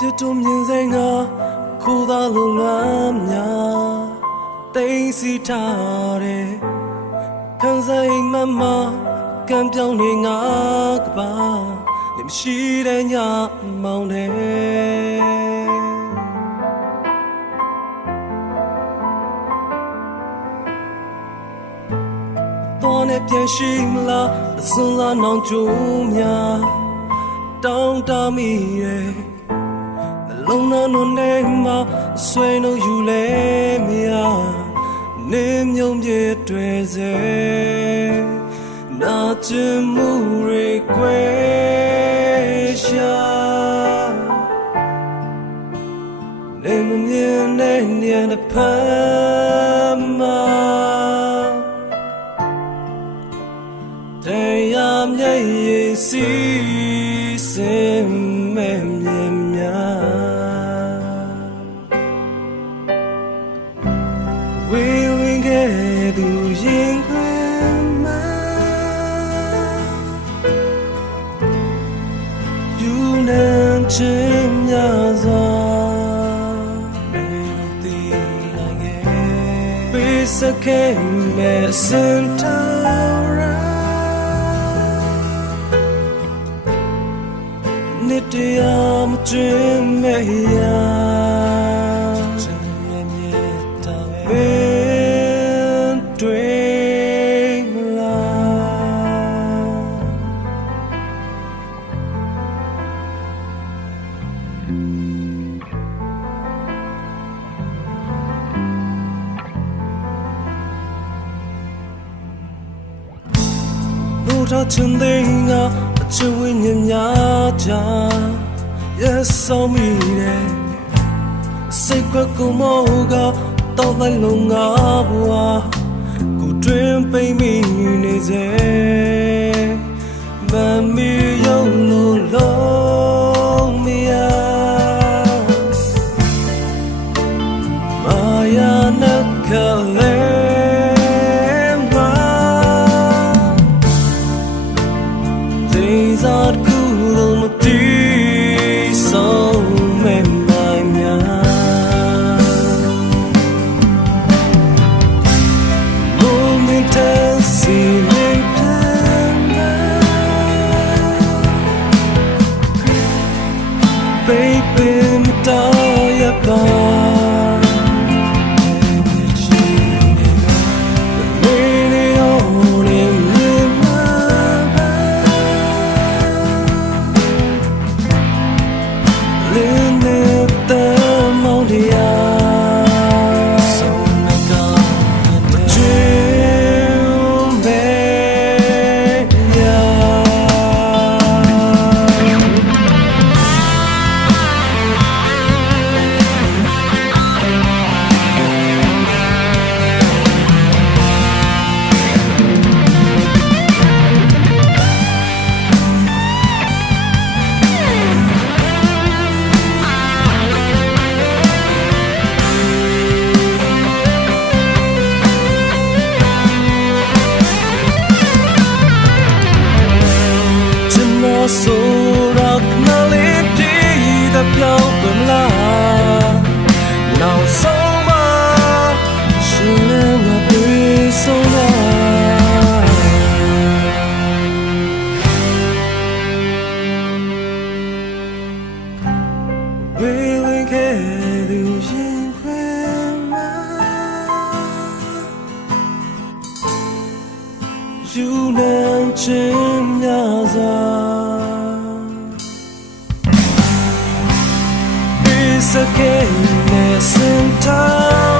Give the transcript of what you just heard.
ပြစ်တုံမြင်စိန်ကခိုးသားလုံလမ်းများတိမ်စီထားတယ်ခံစားအိမ်မမကံပြောင်းနေငါကပါနေမရှိတဲ့ညမောင်းတယ်တော်နဲ့ပြန်ရှိမလားအစွန်းစားနောင်ကြိုးများတောင်းတမိရဲ့နှ လုံးသားနုနဲ့မှာအဆွေနှုတ်ယူလဲမရနေမြုံပြည့်တွေစေနာချင်မှုတွေကွယ်ရှာနေမမြင်တဲ့ညတဲ့ဖမ်းမှာတရားမျက်ရည်စီစ သူရင်ခွင်မှာယူနေချင်များစွာဘယ်လိုတည်နိုင်ရဲ့ပေးစခဲမဲ့စင်တော်ရာနှစ်တရာမကျွ ချင်တဲ့ငါအချစ်ဝိညာဉ်များချာ Yes ဆောင်မိတယ်စိတ်ကွက်ကိုမောကတော့လိုက်လုံးငါဘွာကိုတွင်ပိမ့်မိနေစေ color. Nàng trên nhà già Vì sa kê nè sen thao